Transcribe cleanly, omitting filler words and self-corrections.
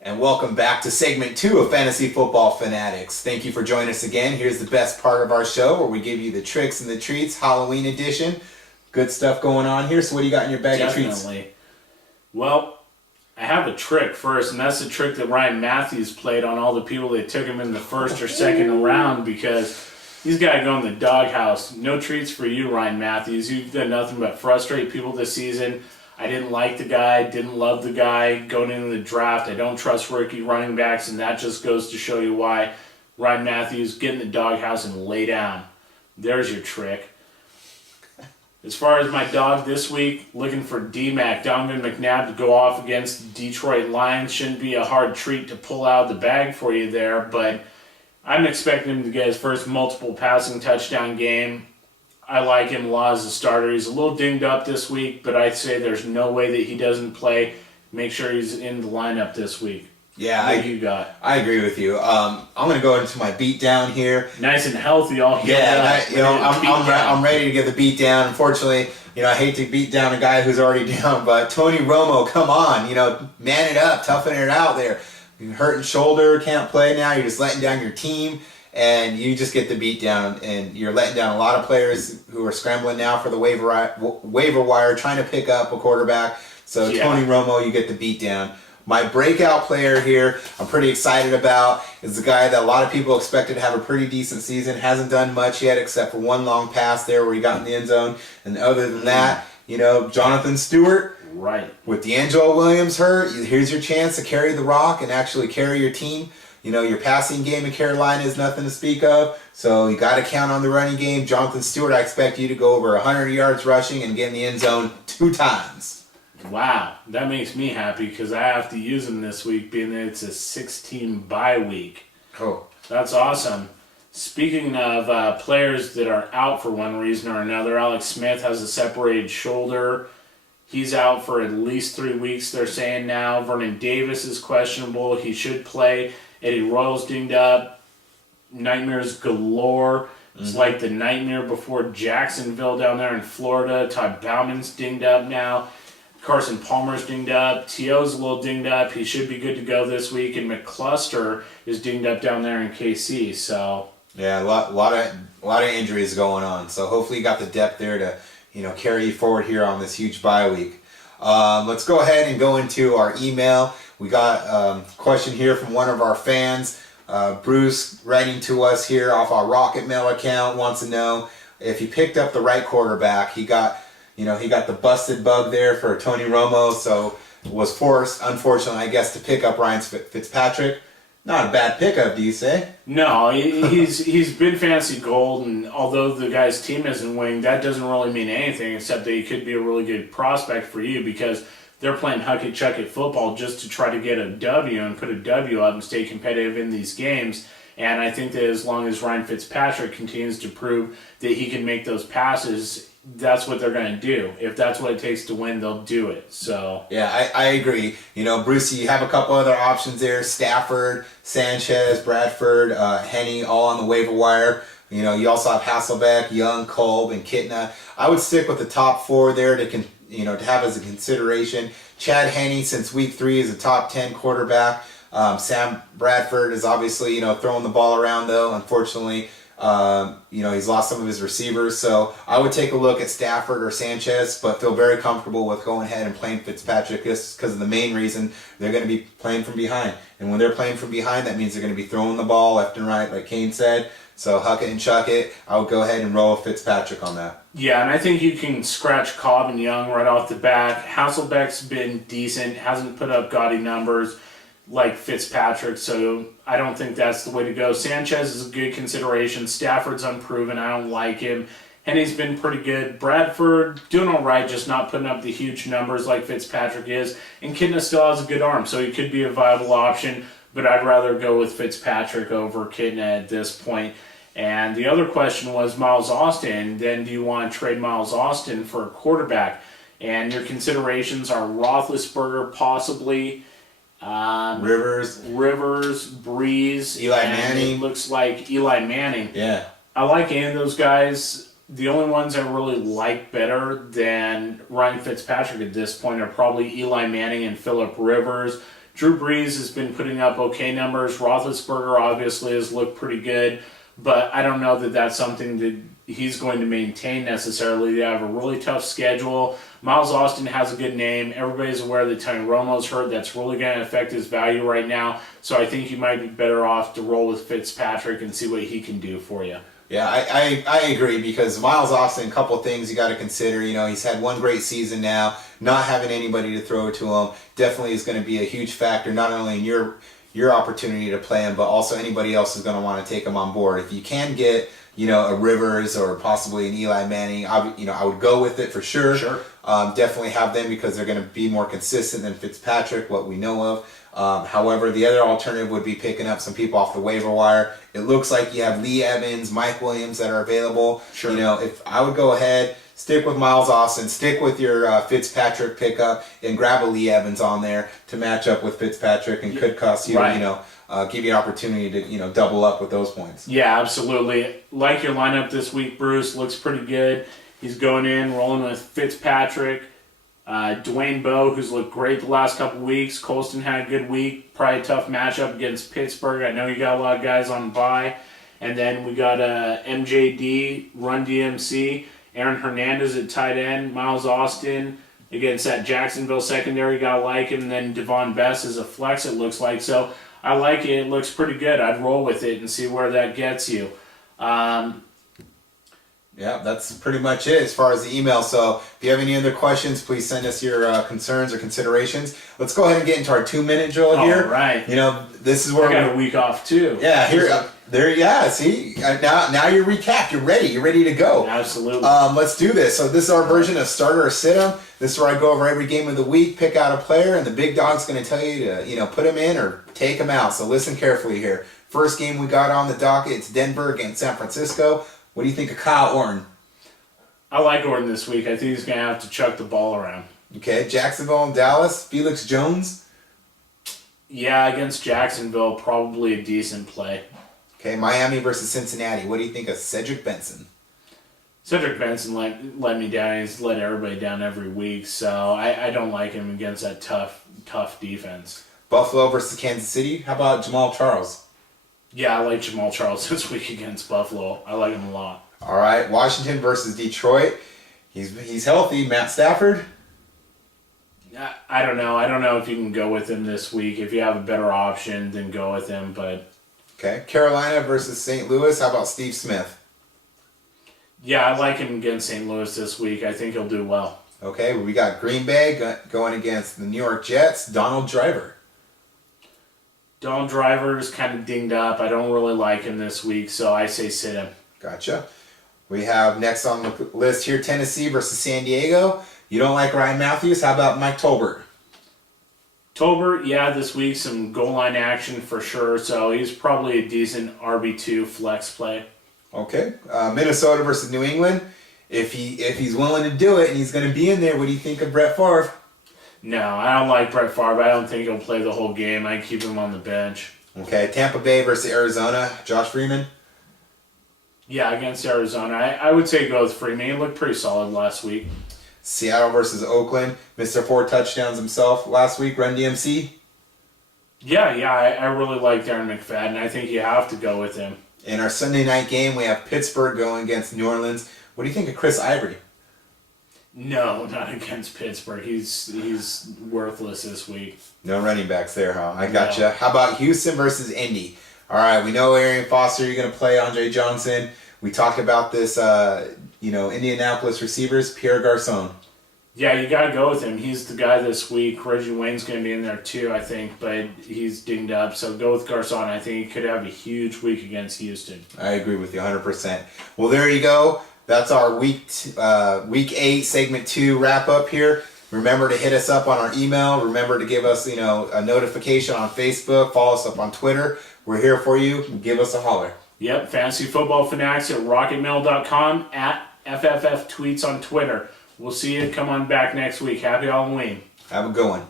And welcome back to segment 2 of Fantasy Football Fanatics. Thank you for joining us again. Here's the best part of our show where we give you the tricks and the treats, Halloween edition. Good stuff going on here. So what do you got in your bag of treats? Definitely. Well, I have a trick first, and that's the trick that Ryan Matthews played on all the people that took him in the first or second round, because he's got to go in the doghouse. No treats for you, Ryan Matthews. You've done nothing but frustrate people this season. I didn't like the guy, didn't love the guy going into the draft. I don't trust rookie running backs, and that just goes to show you why. Ryan Matthews, get in the doghouse and lay down. There's your trick. As far as my dog this week, looking for D-Mac, Donovan McNabb, to go off against Detroit Lions. Shouldn't be a hard treat to pull out of the bag for you there, but I'm expecting him to get his first multiple passing touchdown game. I like him a lot as a starter. He's a little dinged up this week, but I'd say there's no way that he doesn't play. Make sure he's in the lineup this week. Yeah, what do you got? I agree with you. I'm going to go into my beatdown here. Nice and healthy all here. I'm ready to get the beat down. Unfortunately, I hate to beat down a guy who's already down, but Tony Romo, come on, man it up, toughen it out there. You're hurting shoulder, can't play now. You're just letting down your team, and you just get the beat down, and you're letting down a lot of players who are scrambling now for the waiver wire, trying to pick up a quarterback. So yeah. Tony Romo, you get the beat down. My breakout player here, I'm pretty excited about, is the guy that a lot of people expected to have a pretty decent season. Hasn't done much yet except for one long pass there where he got in the end zone. And other than that, Jonathan Stewart. Right. With D'Angelo Williams hurt, here's your chance to carry the rock and actually carry your team. Your passing game in Carolina is nothing to speak of, so you got to count on the running game. Jonathan Stewart, I expect you to go over 100 yards rushing and get in the end zone 2 times. Wow, that makes me happy because I have to use him this week, being that it's a 16 bye week. Oh. That's awesome. Speaking of players that are out for one reason or another, Alex Smith has a separated shoulder. He's out for at least 3 weeks, they're saying now. Vernon Davis is questionable. He should play. Eddie Royal's dinged up. Nightmares galore. It's like the nightmare before Jacksonville down there in Florida. Todd Bauman's dinged up now. Carson Palmer's dinged up. T.O.'s a little dinged up. He should be good to go this week. And McCluster is dinged up down there in KC. So yeah, a lot of injuries going on. So hopefully you got the depth there to carry you forward here on this huge bye week. Let's go ahead and go into our email. We got a question here from one of our fans. Bruce, writing to us here off our Rocket Mail account, wants to know if he picked up the right quarterback. He got the busted bug there for Tony Romo, so was forced, unfortunately, I guess, to pick up Ryan Fitzpatrick. Not a bad pickup, do you say? No, he's been fantasy gold, and although the guy's team isn't winning, that doesn't really mean anything except that he could be a really good prospect for you because they're playing huck-it-chuck-it football just to try to get a W and put a W up and stay competitive in these games. And I think that as long as Ryan Fitzpatrick continues to prove that he can make those passes, that's what they're going to do. If that's what it takes to win, they'll do it. So yeah, I agree. Bruce, you have a couple other options there. Stafford, Sanchez, Bradford, Henne, all on the waiver wire. You also have Hasselbeck, Young, Kolb, and Kitna. I would stick with the top 4 there to have as a consideration. Chad Henne, since week 3, is a top 10 quarterback. Sam Bradford is obviously throwing the ball around though. Unfortunately, he's lost some of his receivers. So I would take a look at Stafford or Sanchez, but feel very comfortable with going ahead and playing Fitzpatrick just because of the main reason they're going to be playing from behind. And when they're playing from behind, that means they're going to be throwing the ball left and right, like Caine said. So huck it and chuck it. I would go ahead and roll Fitzpatrick on that. Yeah, and I think you can scratch Cobb and Young right off the bat. Hasselbeck's been decent, hasn't put up gaudy numbers like Fitzpatrick, so I don't think that's the way to go. Sanchez is a good consideration. Stafford's unproven. I don't like him. Henne's been pretty good. Bradford doing all right, just not putting up the huge numbers like Fitzpatrick is. And Kitna still has a good arm, so he could be a viable option, but I'd rather go with Fitzpatrick over Kitna at this point. And the other question was Miles Austin. Then do you want to trade Miles Austin for a quarterback? And your considerations are Roethlisberger possibly, Rivers, Breeze, Eli Manning. It looks like Eli Manning. Yeah. I like any of those guys. The only ones I really like better than Ryan Fitzpatrick at this point are probably Eli Manning and Phillip Rivers. Drew Brees has been putting up okay numbers. Roethlisberger obviously has looked pretty good, but I don't know that that's something that he's going to maintain necessarily. They have a really tough schedule. Miles Austin has a good name. Everybody's aware that Tony Romo's hurt. That's really going to affect his value right now. So I think you might be better off to roll with Fitzpatrick and see what he can do for you. Yeah, I agree, because Miles Austin, a couple things you got to consider. He's had one great season now. Not having anybody to throw to him definitely is going to be a huge factor, not only in your opportunity to play him, but also anybody else is going to want to take him on board. If you can get a Rivers or possibly an Eli Manning, I would go with it for sure. Sure. Definitely have them, because they're going to be more consistent than Fitzpatrick, what we know of. However, the other alternative would be picking up some people off the waiver wire. It looks like you have Lee Evans, Mike Williams that are available. Sure. If I would go ahead, stick with Miles Austin, stick with your Fitzpatrick pickup, and grab a Lee Evans on there to match up with Fitzpatrick, and could cost you, right. Give you an opportunity to double up with those points. Yeah, absolutely. Like your lineup this week, Bruce. Looks pretty good. He's going in, rolling with Fitzpatrick, Dwayne Bowe, who's looked great the last couple weeks. Colston had a good week. Probably a tough matchup against Pittsburgh. I know you got a lot of guys on bye. And then we got MJD, Run DMC, Aaron Hernandez at tight end, Miles Austin against that Jacksonville secondary. Got to like him. And then Devon Best is a flex, it looks like. So I like it. It looks pretty good. I'd roll with it and see where that gets you. Yeah, that's pretty much it as far as the email. So if you have any other questions, please send us your concerns or considerations. Let's go ahead and get into our 2-minute drill here. All right. This is where I got a week off too. Yeah, there. Yeah, see, now you're recapped. You're ready. You're ready to go. Absolutely. Let's do this. So this is our version of starter or sit 'em. This is where I go over every game of the week, pick out a player, and the big dog's going to tell you to put him in or take him out. So listen carefully here. First game we got on the docket, it's Denver against San Francisco. What do you think of Kyle Orton? I like Orton this week. I think he's going to have to chuck the ball around. Okay, Jacksonville and Dallas, Felix Jones. Yeah, against Jacksonville, probably a decent play. Okay, Miami versus Cincinnati. What do you think of Cedric Benson? Cedric Benson let me down. He's let everybody down every week, so I don't like him against that tough defense. Buffalo versus Kansas City. How about Jamal Charles? Yeah, I like Jamal Charles this week against Buffalo. I like him a lot. All right, Washington versus Detroit. He's healthy. Matt Stafford. I don't know. I don't know if you can go with him this week. If you have a better option, then go with him. But okay, Carolina versus St. Louis. How about Steve Smith? Yeah, I like him against St. Louis this week. I think he'll do well. Okay, we got Green Bay going against the New York Jets. Donald Driver. Donald Driver's kind of dinged up. I don't really like him this week, so I say sit him. Gotcha. We have next on the list here Tennessee versus San Diego. You don't like Ryan Matthews? How about Mike Tolbert? Tolbert, yeah, this week some goal line action for sure, so he's probably a decent RB2 flex play. Okay. Minnesota versus New England. If he's willing to do it and he's going to be in there, what do you think of Brett Favre? No, I don't like Brett Favre. I don't think he'll play the whole game. I'd keep him on the bench. Okay. Tampa Bay versus Arizona. Josh Freeman. Yeah, against Arizona. I would say go with Freeman. He looked pretty solid last week. Seattle versus Oakland. Mr. 4 touchdowns himself last week. Run DMC. Yeah, I really like Darren McFadden. I think you have to go with him. In our Sunday night game, we have Pittsburgh going against New Orleans. What do you think of Chris Ivory? No, not against Pittsburgh. He's worthless this week. No running backs there, huh? I gotcha. No. How about Houston versus Indy? All right, we know Arian Foster, you're going to play Andre Johnson. We talked about this, Indianapolis receivers, Pierre Garçon. Yeah, you got to go with him. He's the guy this week. Reggie Wayne's going to be in there too, I think, but he's dinged up. So go with Garçon. I think he could have a huge week against Houston. I agree with you 100%. Well, there you go. That's our week 8, segment 2 wrap up here. Remember to hit us up on our email. Remember to give us, a notification on Facebook. Follow us up on Twitter. We're here for you. Give us a holler. Yep, Fantasy Football Fanatics at rocketmail.com, at FFF Tweets on Twitter. We'll see you. Come on back next week. Happy Halloween. Have a good one.